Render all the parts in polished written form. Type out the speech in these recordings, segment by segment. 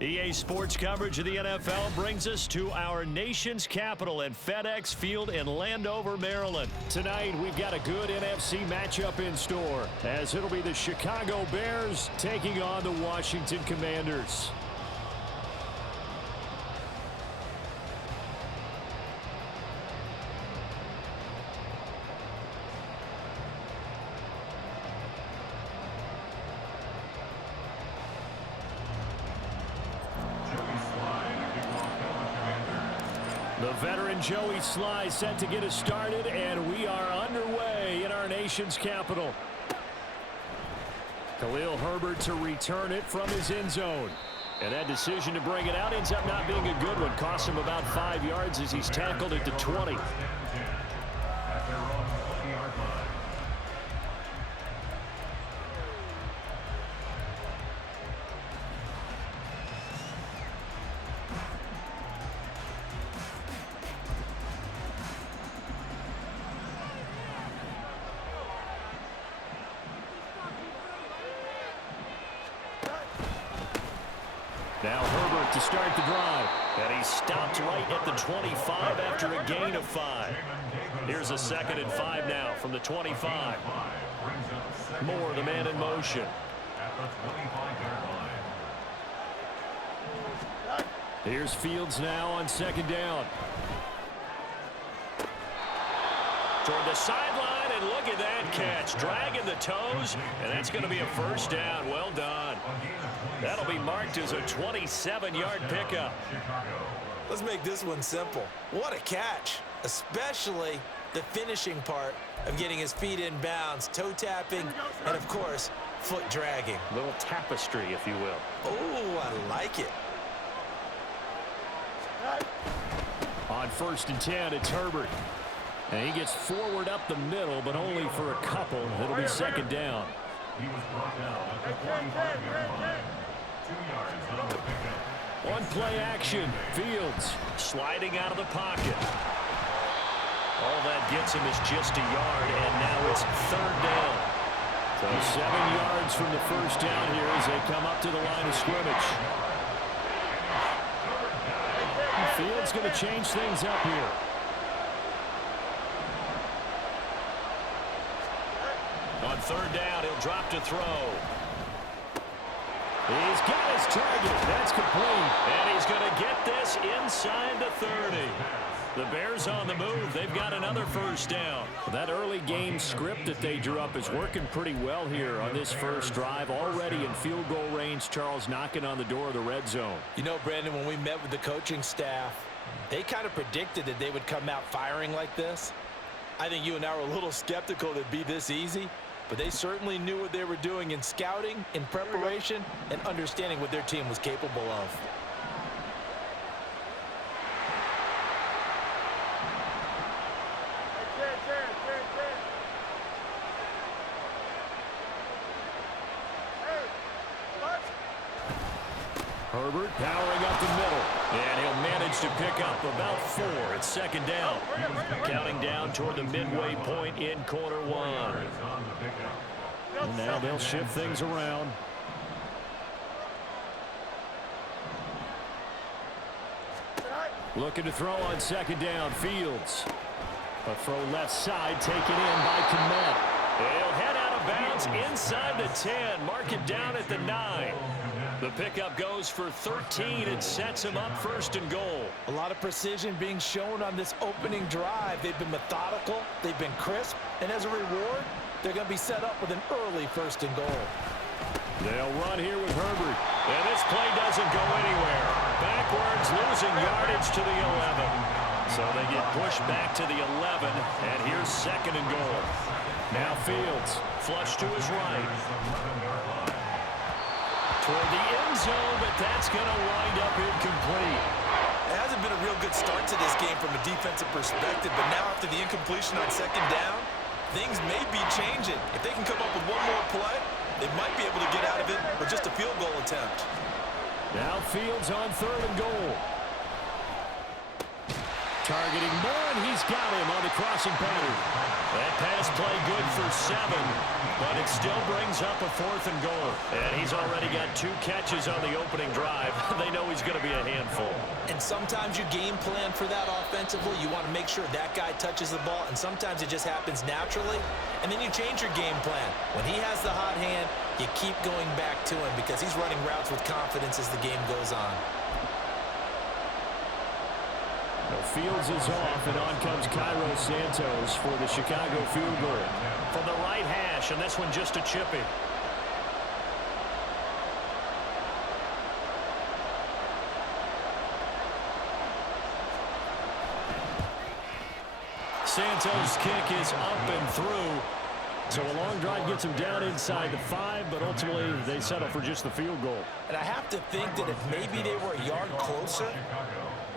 EA Sports coverage of the NFL brings us to our nation's capital at FedEx Field in Landover, Maryland. Tonight, we've got a good NFC matchup in store, as it'll be the Chicago Bears taking on the Washington Commanders. The veteran Joey Sly set to get us started, and we are underway in our nation's capital. Khalil Herbert to return it from his end zone. And that decision to bring it out ends up not being a good one. Costs him about 5 yards as he's tackled at the 20. Now Herbert to start the drive. And he stopped right at the 25 after a gain of 5. Here's a 2nd and 5 now from the 25. Moore, the man in motion. Here's Fields now on 2nd down. Toward the sideline, and look at that catch. Dragging the toes, and that's going to be a 1st down. Well done. That'll be marked as a 27-yard pickup. Let's make this one simple. What a catch, especially the finishing part of getting his feet in bounds, toe tapping, and, of course, foot dragging. A little tapestry, if you will. Oh, I like it. On 1st and 10, it's Herbert. And he gets forward up the middle, but only for a couple. It'll be 2nd down. He was brought down at the 45-yard line. 2 yards on the pickup. On play action, Fields sliding out of the pocket. All that gets him is just a yard, and now it's 3rd down. So 7 yards from the 1st down here as they come up to the line of scrimmage. Fields going to change things up here. On 3rd down, he'll drop to throw. He's got his target. That's complete. And he's going to get this inside the 30. The Bears on the move. They've got another 1st down. That early game script that they drew up is working pretty well here on this first drive. Already in field goal range, Charles, knocking on the door of the red zone. You know, Brandon, when we met with the coaching staff, they kind of predicted that they would come out firing like this. I think you and I were a little skeptical that it'd be this easy. But they certainly knew what they were doing in scouting, in preparation, and understanding what their team was capable of. Herbert powering up the middle. And he'll manage to pick up about 4 at 2nd down. Counting down toward the midway point in quarter 1. And now they'll shift things around. Looking to throw on 2nd down, Fields. A throw left side taken in by Kmet. He'll head out of bounds inside the 10. Mark it down at the 9. The pickup goes for 13 and sets him up 1st and goal. A lot of precision being shown on this opening drive. They've been methodical, they've been crisp, and as a reward, they're going to be set up with an early 1st and goal. They'll run here with Herbert. And this play doesn't go anywhere. Backwards, losing yardage to the 11. So they get pushed back to the 11, and here's 2nd and goal. Now Fields, flush to his right. Toward the end zone, but that's going to wind up incomplete. It hasn't been a real good start to this game from a defensive perspective, but now after the incompletion on 2nd down, things may be changing. If they can come up with one more play, they might be able to get out of it with just a field goal attempt. Now Fields on 3rd and goal. targeting more, and he's got him on the crossing pattern. That pass play good for 7, but it still brings up a 4th and goal. And he's already got 2 catches on the opening drive. They know he's going to be a handful. And sometimes you game plan for that offensively. You want to make sure that guy touches the ball, and sometimes it just happens naturally. And then you change your game plan. When he has the hot hand, you keep going back to him because he's running routes with confidence as the game goes on. Fields is off, and on comes Cairo Santos for the Chicago field goal. From the right hash, and this one just a chippy. Santos' kick is up and through. So a long drive gets him down inside the 5, but ultimately they settle for just the field goal. And I have to think that if maybe they were a yard closer,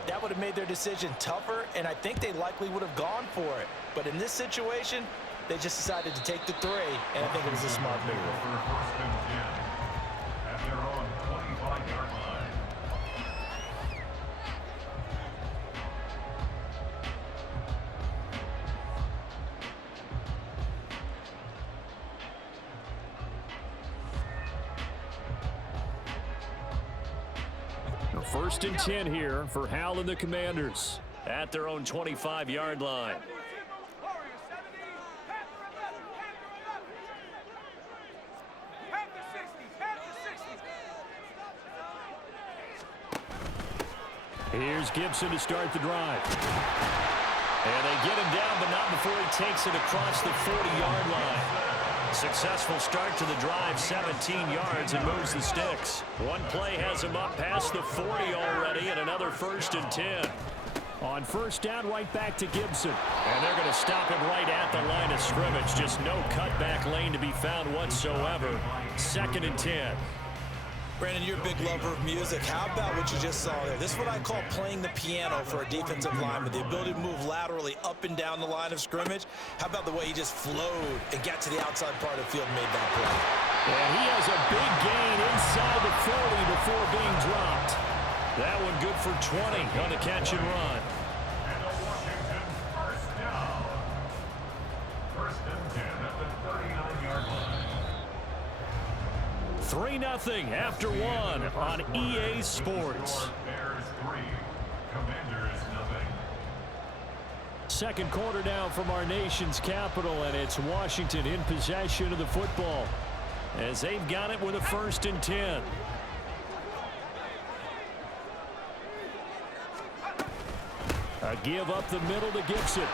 that would have made their decision tougher, and I think they likely would have gone for it. But in this situation, they just decided to take the 3, and I think it was a smart move. At their own 25-yard line. First and 10 here for Hal and the Commanders at their own 25-yard line. Here's Gibson to start the drive. And they get him down, but not before he takes it across the 40-yard line. Successful start to the drive, 17 yards, and moves the sticks. One play has him up past the 40 already, and another first and 10. On first down, right back to Gibson. And they're going to stop him right at the line of scrimmage. Just no cutback lane to be found whatsoever. 2nd and 10. Brandon, you're a big lover of music. How about what you just saw there? This is what I call playing the piano for a defensive lineman. The ability to move laterally up and down the line of scrimmage. How about the way he just flowed and got to the outside part of the field and made that play? And he has a big gain inside the 40 before being dropped. That one good for 20 on the catch and run. And a Washington first down. First and 10 at the 39-yard line. 3-0 after 1 on EA Sports. Bears 3, Commanders 0. Second quarter now from our nation's capital, and it's Washington in possession of the football as they've got it with a 1st and 10. A give up the middle to Gibson.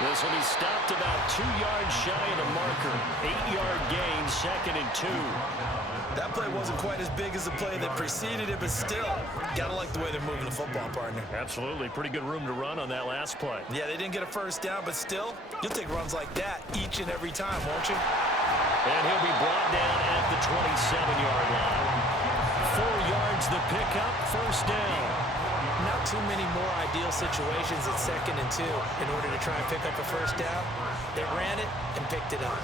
This will be stopped about 2 yards shy of the marker. 8-yard gain, 2nd and 2. That play wasn't quite as big as the play that preceded it, but still, gotta like the way they're moving the football, partner. Absolutely. Pretty good room to run on that last play. Yeah, they didn't get a first down, but still, you'll take runs like that each and every time, won't you? And he'll be brought down at the 27-yard line. 4 yards the pickup, first down. Not too many more ideal situations at 2nd and 2 in order to try and pick up a first down. They ran it and picked it up.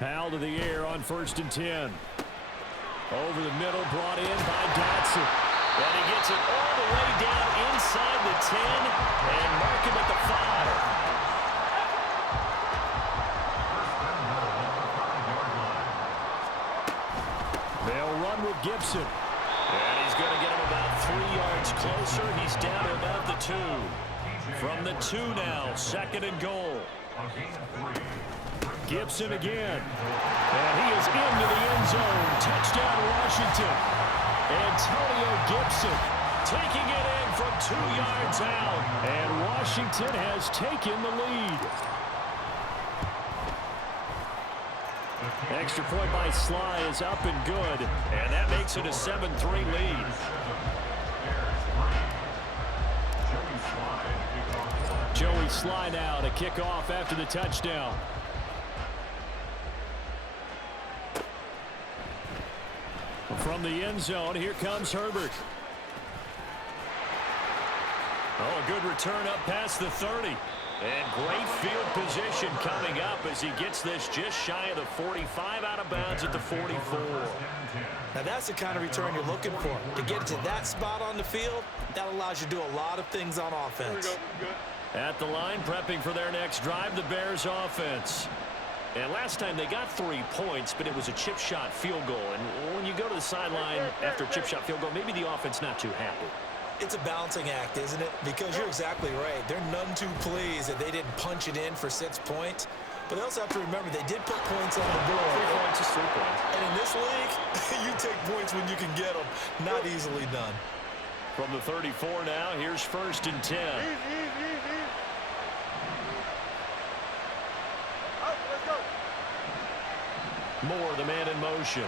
Hal to the air on 1st and 10. Over the middle, brought in by Dotson. And he gets it all the way down inside the 10 and mark him at the 5. They'll run with Gibson. And he's going to get him about 3 yards closer. He's down to about the 2. From the 2 now, 2nd and goal. Gibson again. And he is into the end zone. Touchdown, Washington. Antonio Gibson taking it in from 2 yards out. And Washington has taken the lead. Extra point by Sly is up and good. And that makes it a 7-3 lead. Joey Sly now to kick off after the touchdown. From the end zone, here comes Herbert. Oh, a good return up past the 30. And great field position coming up as he gets this just shy of the 45, out of bounds at the 44. Now that's the kind of return you're looking for. To get to that spot on the field, that allows you to do a lot of things on offense. At the line, prepping for their next drive, the Bears offense. And last time they got 3 points, but it was a chip shot field goal. And when you go to the sideline after a chip shot field goal, maybe the offense not too happy. It's a balancing act, isn't it? Because you're exactly right. They're none too pleased that they didn't punch it in for 6 points. But they also have to remember they did put points on the board. 3 points is 3 points. And in this league, you take points when you can get them. Not easily done. From the 34 now, here's 1st and 10. Moore, the man in motion.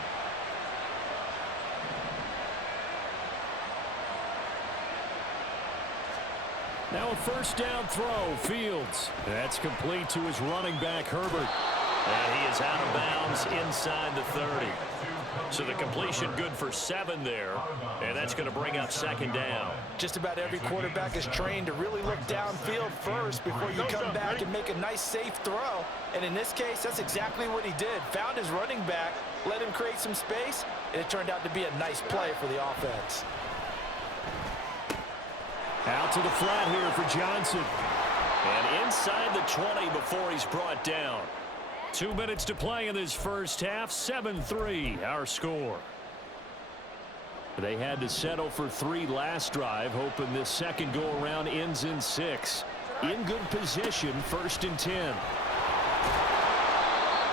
Now a 1st down throw, Fields. That's complete to his running back, Herbert. And he is out of bounds inside the 30. So the completion good for 7 there. And that's going to bring up 2nd down. Just about every quarterback is trained to really look downfield first before you come back and make a nice, safe throw. And in this case, that's exactly what he did. Found his running back, let him create some space, and it turned out to be a nice play for the offense. Out to the flat here for Johnson. And inside the 20 before he's brought down. 2 minutes to play in this first half. 7-3 our score. They had to settle for 3 last drive, hoping this second go-around ends in 6. In good position, 1st and 10.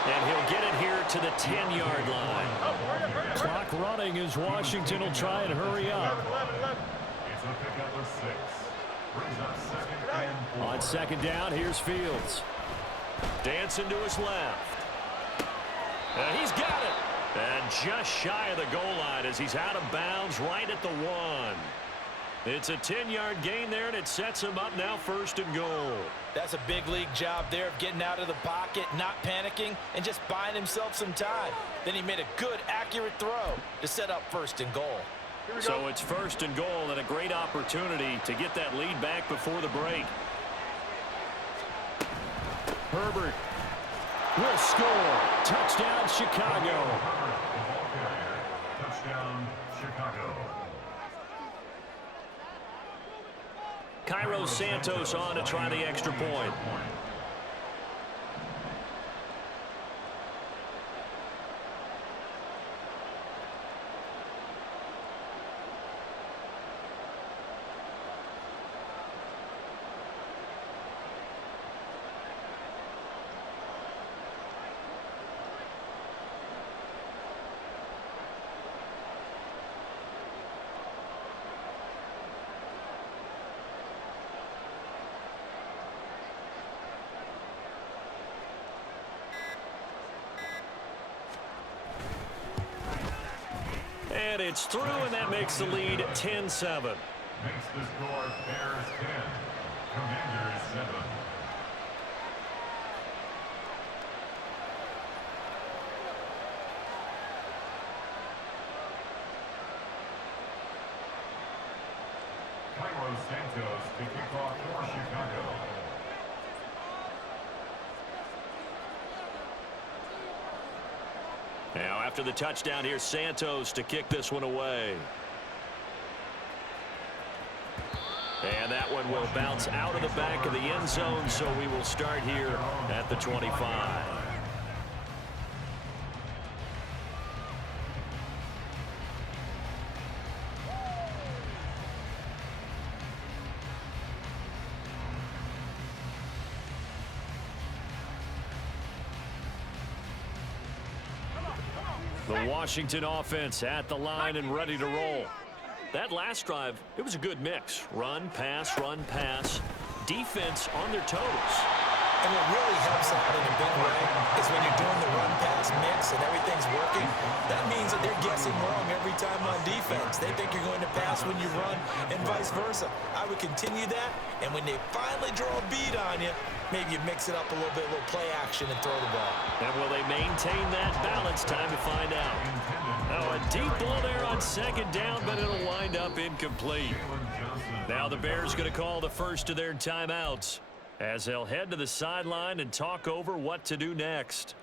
And he'll get it here to the 10-yard line. Clock running as Washington will try and hurry up. It's a pickup of 6. Brings up 2nd and 4. On 2nd down, here's Fields. Dancing to his left. And he's got it. And just shy of the goal line as he's out of bounds right at the 1. It's a 10-yard gain there, and it sets him up now 1st and goal. That's a big league job there of getting out of the pocket, not panicking, and just buying himself some time. Then he made a good, accurate throw to set up 1st and goal. So it's 1st and goal and a great opportunity to get that lead back before the break. Herbert will score. Touchdown, Chicago. Touchdown, Chicago. Cairo Santos on to try the extra point. And it's through, and that makes the lead 10-7. Makes the score Bears 10, Commanders 7. Cairo Santos to kick off for Chicago. Now after the touchdown, here's Santos to kick this one away. And that one will bounce out of the back of the end zone, so we will start here at the 25. The Washington offense at the line and ready to roll. That last drive, it was a good mix. Run, pass, defense on their toes. And what really helps out in a big way is when you're doing the run-pass mix and everything's working, that means that they're guessing wrong every time on defense. They think you're going to pass when you run and vice versa. I would continue that, and when they finally draw a beat on you, maybe you mix it up a little bit, a little play action and throw the ball. And will they maintain that balance? Time to find out. Oh, a deep ball there on 2nd down, but it'll wind up incomplete. Now the Bears going to call the first of their timeouts. as they'll head to the sideline and talk over what to do next.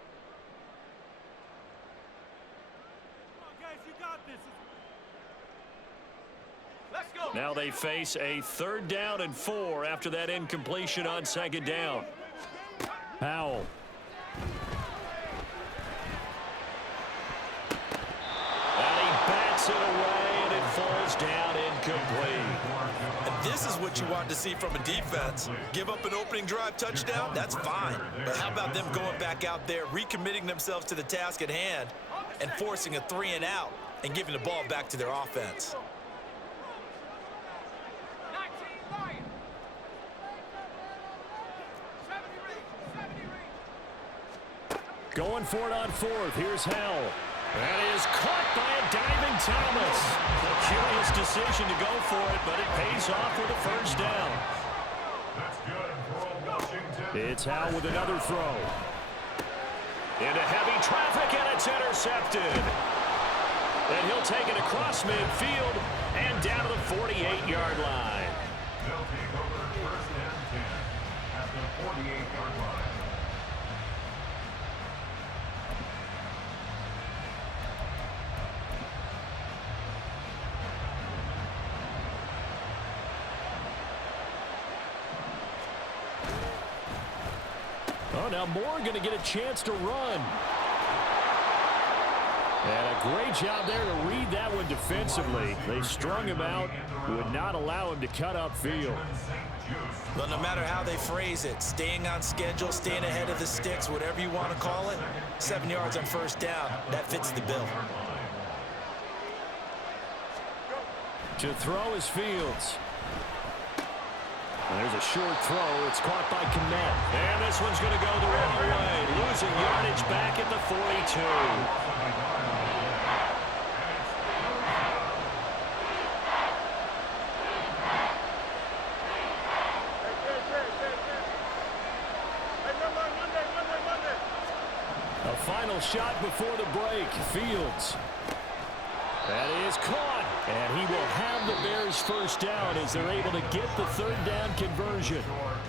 Now they face a 3rd down and 4 after that incompletion on 2nd down. Howell. And he bats it away, and it falls down incomplete. And this is what you want to see from a defense. Give up an opening drive touchdown, that's fine. But how about them going back out there, recommitting themselves to the task at hand, and forcing a 3-and-out and giving the ball back to their offense? Going for it on 4th. Here's Howell. That is caught by a diving Thomas. A curious decision to go for it, but it pays off with a 1st down. It's Howell with another throw. Into heavy traffic, and it's intercepted. And he'll take it across midfield and down to the 48-yard line. They'll take over 1st and 10 at the 48-yard line. Oh, now Moore going to get a chance to run. And a great job there to read that one defensively. They strung him out, would not allow him to cut upfield. Well, no matter how they phrase it, staying on schedule, staying ahead of the sticks, whatever you want to call it, 7 yards on 1st down, that fits the bill. To throw is Fields. And there's a short throw. It's caught by Kmet. And this one's going to go the wrong way. Losing yardage back at the 42. A final shot before the break. Fields. That is caught. And he will have the Bears 1st down as they're able to get the 3rd down conversion.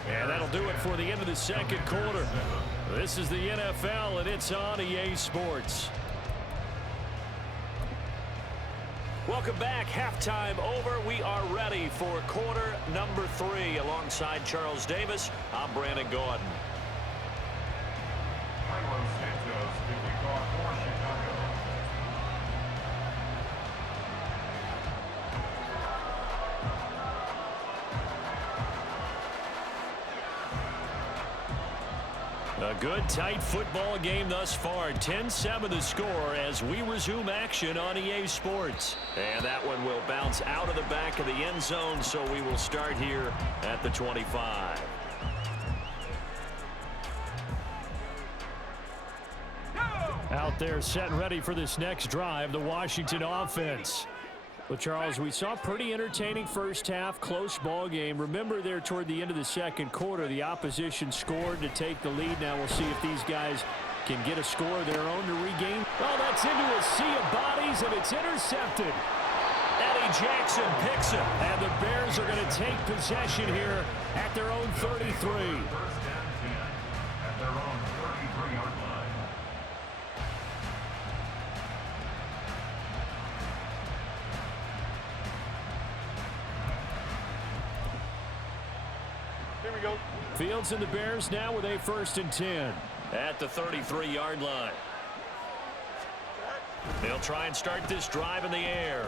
And that'll do it for the end of the 2nd quarter. This is the NFL, and it's on EA Sports. Welcome back. Halftime over. We are ready for quarter number 3. Alongside Charles Davis, I'm Brandon Gordon. A good, tight football game thus far. 10-7 the score as we resume action on EA Sports. And that one will bounce out of the back of the end zone, so we will start here at the 25. Out there set and ready for this next drive, the Washington offense. Well, Charles, we saw a pretty entertaining first half, close ball game. Remember there toward the end of the 2nd quarter, the opposition scored to take the lead. Now we'll see if these guys can get a score of their own to regain. Oh, that's into a sea of bodies, and it's intercepted. Eddie Jackson picks it, and the Bears are going to take possession here at their own 33. 1st and 10 at their own 33-yard line. Fields and the Bears now with a 1st and 10 at the 33-yard line. They'll try and start this drive in the air.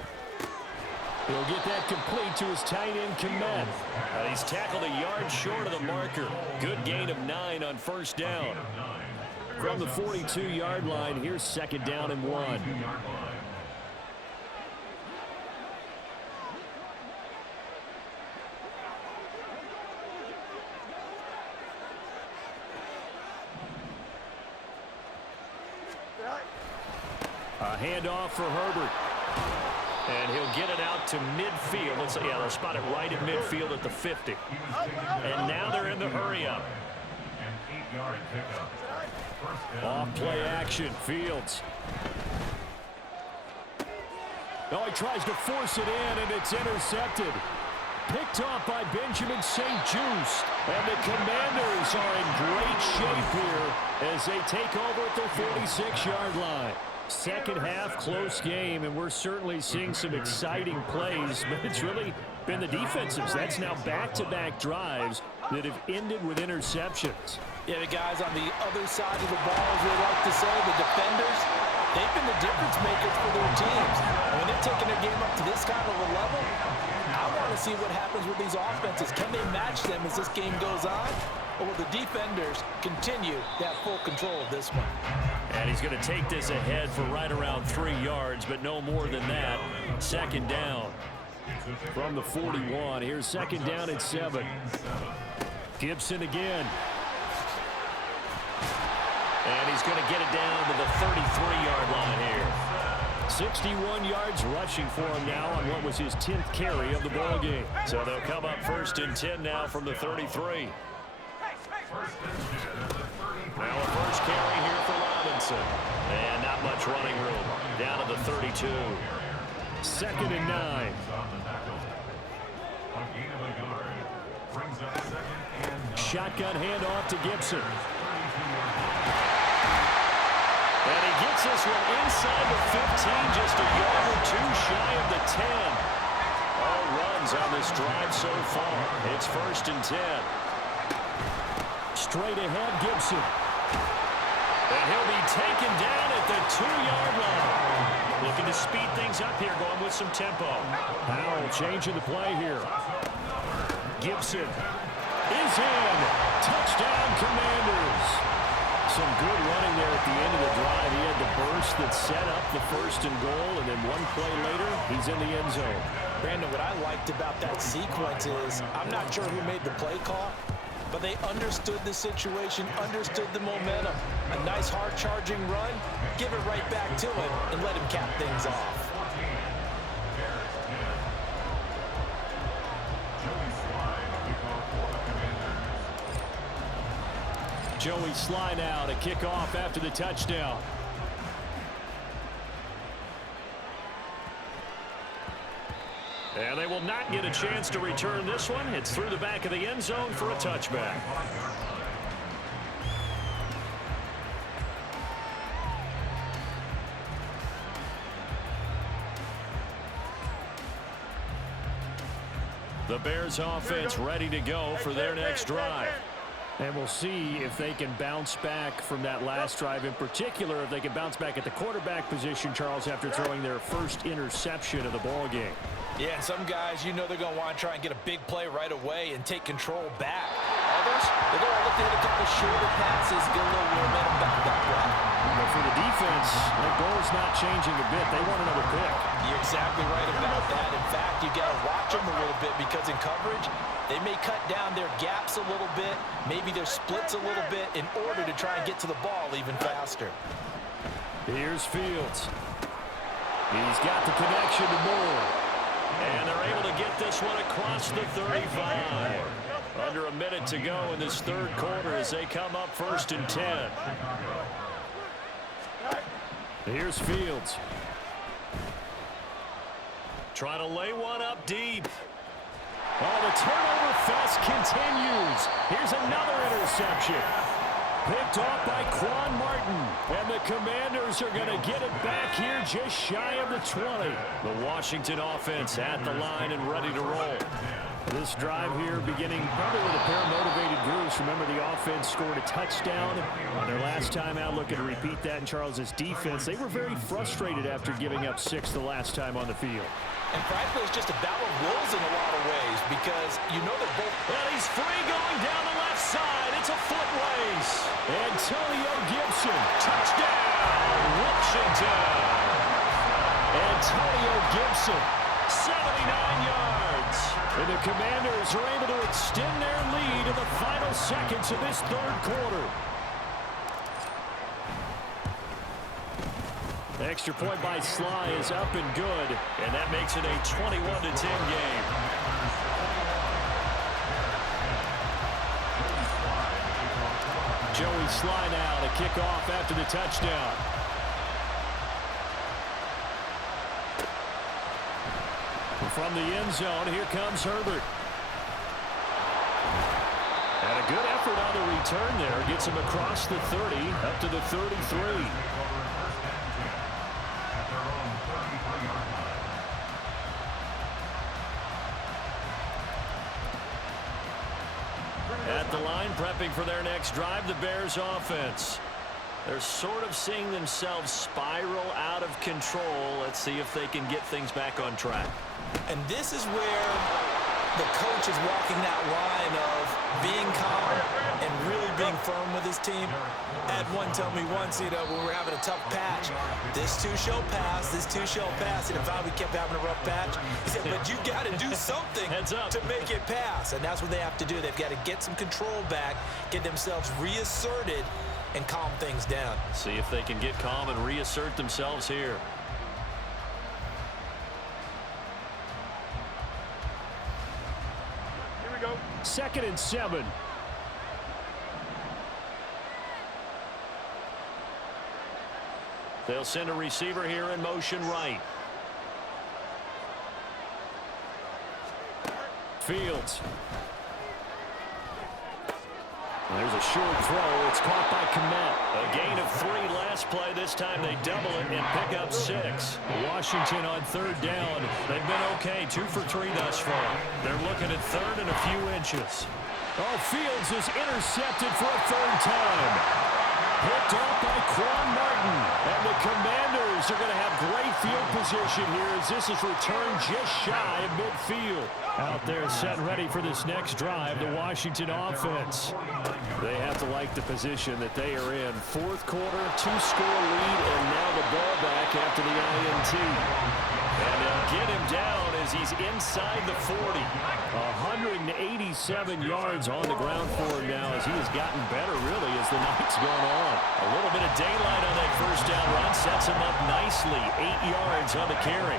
He'll get that complete to his tight end, Kmet. He's tackled a yard short of the marker. Good gain of 9 on 1st down. From the 42-yard line, here's 2nd down and 1. A handoff for Herbert. And he'll get it out to midfield. They'll spot it right at midfield at the 50. And now they're in the hurry-up. Off play action. Fields. Oh, he tries to force it in, and it's intercepted. Picked off by Benjamin St. Just. And the Commanders are in great shape here as they take over at their 46-yard line. Second half, close game, and we're certainly seeing some exciting plays, but it's really been the defensives. That's now back-to-back drives that have ended with interceptions. Yeah, the guys on the other side of the ball, as we like to say, the defenders, they've been the difference makers for their teams. And when they're taking their game up to this kind of a level, I want to see what happens with these offenses. Can they match them as this game goes on? Or will the defenders continue to have full control of this one? And he's going to take this ahead for right around 3 yards, but no more than that. Second down from the 41. Here's second down at 7. Gibson again. And he's going to get it down to the 33-yard line here. 61 yards rushing for him now on what was his 10th carry of the ball game. So they'll come up first and 10 now from the 33. Now a first carry here for Robinson. And not much running room. Down to the 32. Second and 9. Shotgun handoff to Gibson. And he gets this one inside the 15, just a yard or two shy of the 10. All runs on this drive so far. It's first and 10. Straight ahead, Gibson. And he'll be taken down at the 2-yard line. Looking to speed things up here, going with some tempo. Powell changing the play here. Gibson is in. Touchdown, Commanders. Some good running there at the end of the drive. He had the burst that set up the first and goal, and then one play later, he's in the end zone. Brandon, what I liked about that sequence is I'm not sure who made the play call, but they understood the situation, understood the momentum. A nice hard-charging run, give it right back to him, and let him cap things off. Joey Sly now to kick off after the touchdown. And they will not get a chance to return this one. It's through the back of the end zone for a touchback. The Bears offense ready to go for their next drive. And we'll see if they can bounce back from that last drive. In particular, if they can bounce back at the quarterback position, Charles, after throwing their first interception of the ball game. Yeah, and some guys, you know they're going to want to try and get a big play right away and take control back. Others, they're going to look to hit a couple shorter passes, get a little momentum back that way. But for the defense, their goal's not changing a bit. They want another pick. You're exactly right about that. In fact, you got to watch them a little bit because in coverage, they may cut down their gaps a little bit, maybe their splits a little bit in order to try and get to the ball even faster. Here's Fields. He's got the connection to Moore. And they're able to get this one across the 35. Under a minute to go in this third quarter as they come up first and 10. Here's Fields. Trying to lay one up deep. Oh, the turnover fest continues. Here's another interception. Picked off by Quan Martin. And the Commanders are going to get it back here just shy of the 20. The Washington offense at the line and ready to roll. This drive here beginning probably with a pair of motivated groups. Remember, the offense scored a touchdown on their last time out. Looking to repeat that in Charles's defense. They were very frustrated after giving up 6 the last time on the field. And frankly, it's just a battle of wills in a lot of ways because you know they're both... And he's free going down the left side. It's a foot race. Antonio Gibson. Touchdown, Washington. Antonio Gibson, 79 yards. And the Commanders are able to extend their lead in the final seconds of this third quarter. The extra point by Sly is up and good, and that makes it a 21-10 game. Joey Sly now to kick off after the touchdown. from the end zone. Here comes Herbert. And a good effort on the return there. Gets him across the 30, up to the 33. At the line, prepping for their next drive, the Bears offense. They're sort of seeing themselves spiral out of control. Let's see if they can get things back on track. And this is where the coach is walking that line of being calm and really being firm with his team. I had one tell me once, when we were having a tough patch, this too shall pass, this too shall pass. And if we kept having a rough patch, he said, but you got to do something to make it pass. And that's what they have to do. They've got to get some control back, get themselves reasserted, and calm things down. See if they can get calm and reassert themselves here. Here we go. 2nd and 7. They'll send a receiver here in motion right. Fields. There's a short throw. It's caught by Komet. A gain of 3 last play. This time they double it and pick up 6. Washington on 3rd down. They've been okay. 2 for 3 thus far. They're looking at 3rd and a few inches. Oh, Fields is intercepted for a 3rd time. Picked off by Quan Martin. And the Commanders are going to have great field position here as this is returned just shy of midfield. Out there set and ready for this next drive, the Washington offense. They have to like the position that they are in. 4th quarter, 2-score lead, and now the ball back after the INT. And they'll get him down as he's inside the 40. 187 yards on the ground for him now as he has gotten better, really, as the night's gone on. A little bit of daylight on that 1st down run sets him up nicely. 8 yards on the carry.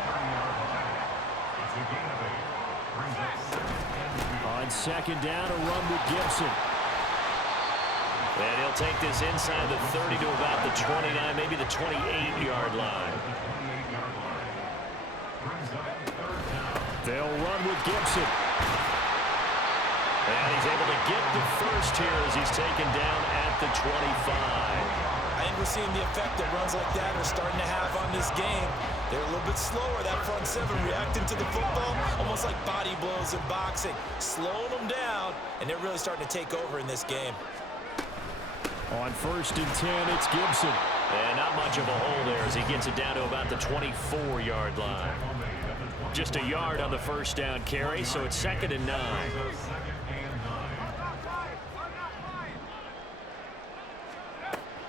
On 2nd down, a run with Gibson. And he'll take this inside the 30 to about the 29, maybe the 28-yard line. They'll run with Gibson. And he's able to get the 1st here as he's taken down at the 25. I think we're seeing the effect that runs like that are starting to have on this game. They're a little bit slower, that front 7, reacting to the football, almost like body blows in boxing. Slowing them down, and they're really starting to take over in this game. On 1st and 10, it's Gibson. And not much of a hole there as he gets it down to about the 24-yard line. Just a yard on the 1st down carry, so it's 2nd and 9.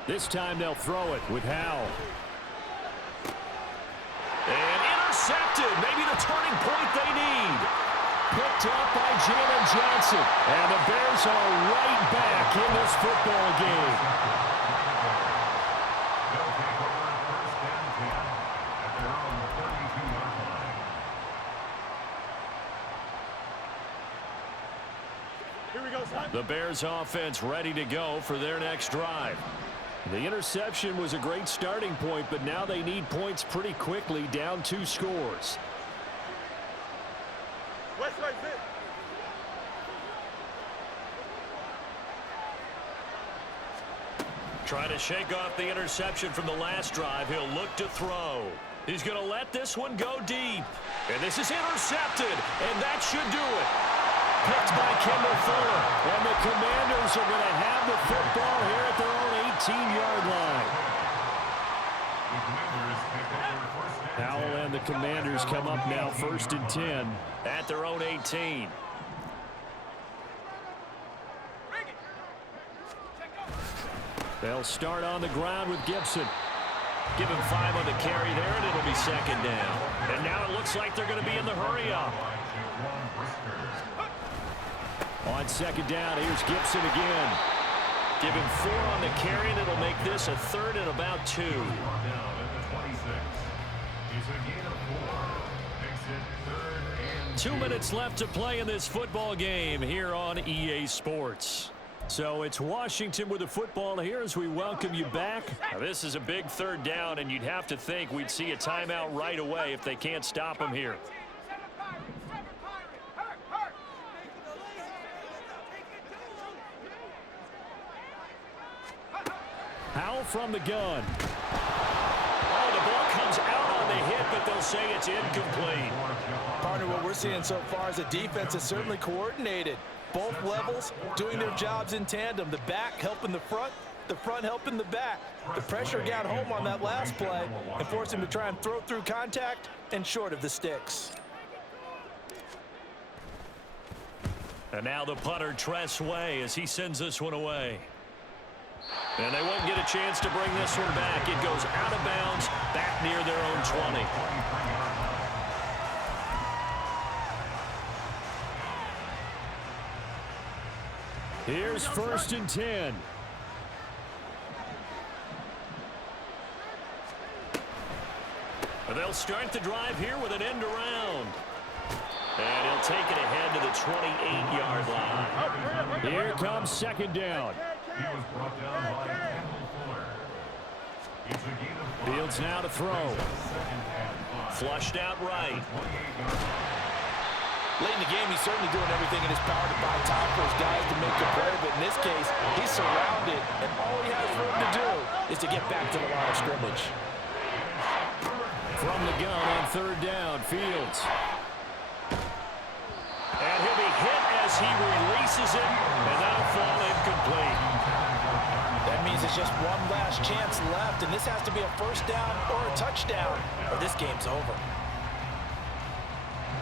This time they'll throw it with Howell. And intercepted. Maybe the turning point they need. Picked up by Jalen Johnson. And the Bears are right back in this football game. The Bears offense ready to go for their next drive. The interception was a great starting point, but now they need points pretty quickly, down 2 scores. Trying to shake off the interception from the last drive. He'll look to throw. He's going to let this one go deep. And this is intercepted, and that should do it. Picked by Kendall Fuller. And the Commanders are going to have the football here at their own 18-yard line. Howell and the Commanders come up now 1st and 10 at their own 18. They'll start on the ground with Gibson. Give him 5 on the carry there, and it'll be 2nd down. And now it looks like they're going to be in the hurry-up. On 2nd down, here's Gibson again. Give him 4 on the carry, and it'll make this a 3rd and about 2. 2 minutes left to play in this football game here on EA Sports. So it's Washington with the football here as we welcome you back. Now, this is a big 3rd down, and you'd have to think we'd see a timeout right away if they can't stop him here. Powell from the gun. Oh, the ball comes out on the hit, but they'll say it's incomplete. Partner, what we're seeing so far is the defense is certainly coordinated. Both levels doing their jobs in tandem. The back helping the front helping the back. The pressure got home on that last play and forced him to try and throw through contact and short of the sticks. And now the punter, Tress Way, as he sends this one away. And they won't get a chance to bring this one back. It goes out of bounds, back near their own 20. Here's 1st and 10. They'll start the drive here with an end around. And he'll take it ahead to the 28-yard line. Here comes 2nd down. He was brought down by Kendall Fuller. It's a gain of 5. Fields now to throw. Flushed out right. Late in the game, he's certainly doing everything in his power to buy time for his guys to make a play, but in this case, he's surrounded, and all he has room to do is to get back to the line of scrimmage. From the gun on 3rd down, Fields. And he'll be hit as he releases it, and that'll fall incomplete. That means it's just one last chance left, and this has to be a 1st down or a touchdown, or this game's over.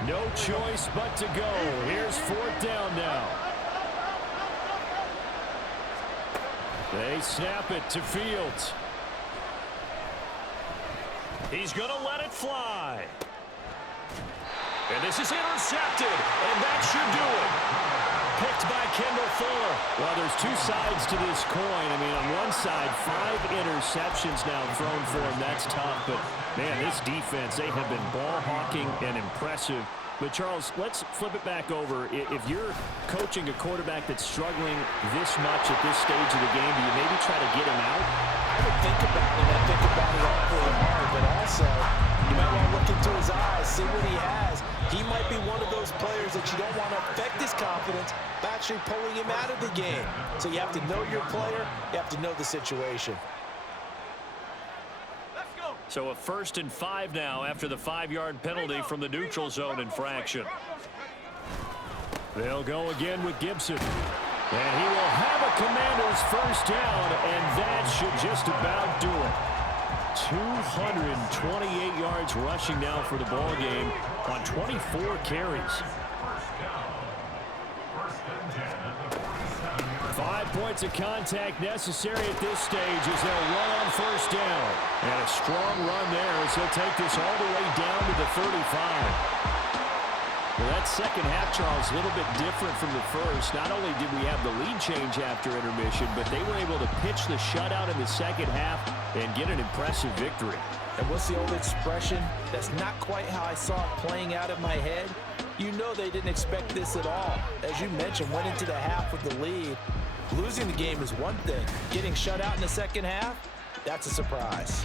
No choice but to go. Here's 4th down now. They snap it to Fields. He's going to let it fly. And this is intercepted, and that should do it. Picked by Kendall Fuller. Well, there's two sides to this coin. I mean, on one side, 5 interceptions now thrown for him. That's tough, but, man, this defense, they have been ball hawking and impressive. But, Charles, let's flip it back over. If you're coaching a quarterback that's struggling this much at this stage of the game, do you maybe try to get him out? I would think about it and think about it awfully hard, but also you might want to look into his eyes, see what he has. He might be one of those players that you don't want to affect his confidence by actually pulling him out of the game. So you have to know your player, you have to know the situation. So a 1st and 5 now after the 5-yard penalty from the neutral zone infraction. They'll go again with Gibson. And he will have a Commander's 1st down, and that should just about do it. 228 yards rushing now for the ball game on 24 carries. 5 points of contact necessary at this stage as they'll run on 1st down. And a strong run there as he'll take this all the way down to the 35. Well, that second half, Charles, a little bit different from the first. Not only did we have the lead change after intermission, but they were able to pitch the shutout in the second half and get an impressive victory. And what's the old expression? That's not quite how I saw it playing out in my head. You know they didn't expect this at all. As you mentioned, went into the half with the lead. Losing the game is one thing. Getting shut out in the second half, that's a surprise.